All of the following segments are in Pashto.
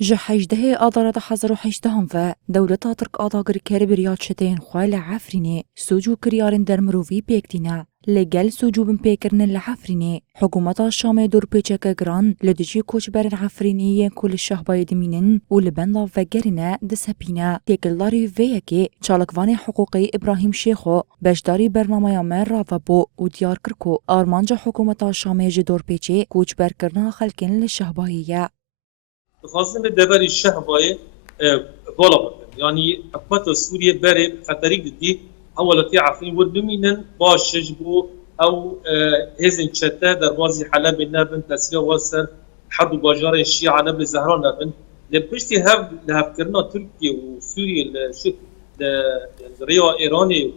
جه 18 آذار 2018 و دولتا ترک آداگر کری بریاد شتین خواه لعفرینه سوجو کریارن در مروفی پیکتینه لگل سوجو بن پیکرن لعفرینه حکومت شام دور پیچک گران لدجی کوچ برن عفرینی کل شهبای دمینن و لبن وگرنه دسپینه تیکلداری ویکی چالکوان حقوقی ابراهیم شیخو بشداری برنامه مر را و بو و دیار کرکو آرمانج حکومت شام دور پیچه کوچ برکرنا خلکن لشهباییه خواستم به دبر الشهباء بالا بکن یعنی حکومت سوریه بره خطری دیدی اولتی عفرین ود بمینن باشش بو او هزن چته در بازی حلب نبن تسلیه واسر حد و باجار الشیعة نبل زهران نبن لبشتي هف كرنا تركيا وسوريا ريا ايراني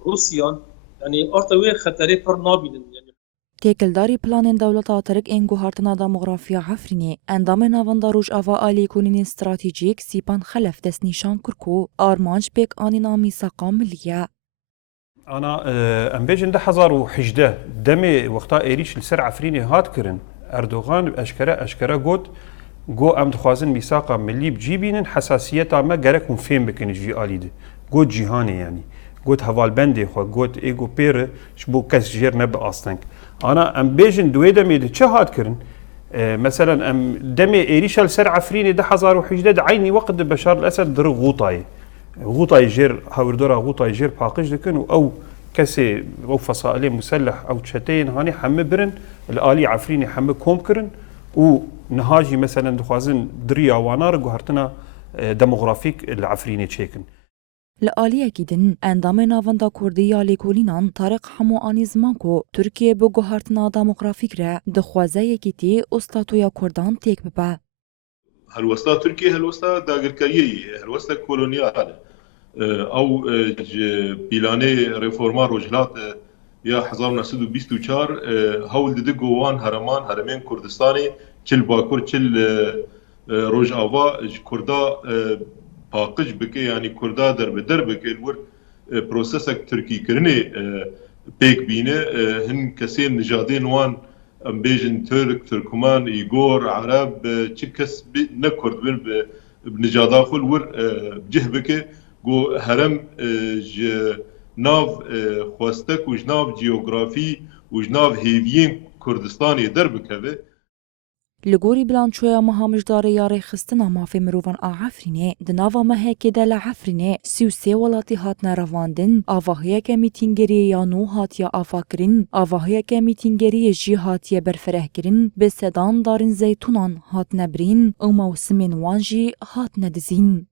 وروسيا يعني ارتوي خطري پر نابين تیکلداری پلان دولت آترک این گوهرتنا دموغرافیا عفرینه اندام نواندا روش آوا آلی کنین استراتیجیک سیپان خلف دست نشان کرکو آرمانج بیک آنینا میساقا ملیه. أنا أم بيجن ده 2018 دمي وقتا إيريش لسر عفريني هات كرن أردوغان أشكرا قد جو أم دخوازن ميثاقا ملي بجيبين حساسية ما جركم فين بكن جي آليد قد جيهاني يعني قد هوال بندي خو قد إيجو بير شبو كاس جير نبأ أصلاً أنا أم بيجن دوي دمي ده چه هات كرن مثلا أم دمي إيريش لسر عفريني ده 2018 عيني وقت بشار الأسد در غوطاي جير هاوردورا غوطاي جير باقش دكن او كسي او فصائل مسلح او تشتين هاني حم برن الالي عفريني حم كوم كرن و نهاجي مثلا دخوازن دريا وانار غهرتنا ديموغرافيك العفريني تشيكن لآلیه کدن اندام نواندا کردی لیکولینان طارق حمو آنیزمانکو ترکیه بو گوهرتنا دموغرافیک را دخوازه یکیتی استاتویا کردان تیک ببا. هلوستا تركيا هلوستا داغركريي هلوستا كولونيال او بيلاني ريفورما روجلات يا 1924 هول ددگوان هرمان هرمين كردستاني چل باكور چل روج آوا كردا باقج بكي يعني كردا در بكي الور بروسيسك تركي كرني بيك بينه هن كسين نجادين وان ام بيجن تركمان ايغور عرب تشكس نكرد بن بنجادا خل ور بجهبك جو هرم ناف خواستك وجناف جيوغرافي وجناف هيفيين كردستاني دربكه لگوری بلانچویا مهامجدار یاری خستنا مافی مروان آعفرینه دناوا مهکی دل عفرینه 33 ولاتی هات نرواندن آواهی که میتینگری یا نو هات یا آفاکرین آواهی که میتینگری جی هات یا برفره کرین به صدان دارن زیتونان هات نبرین او موسمین وانجی هات ندزین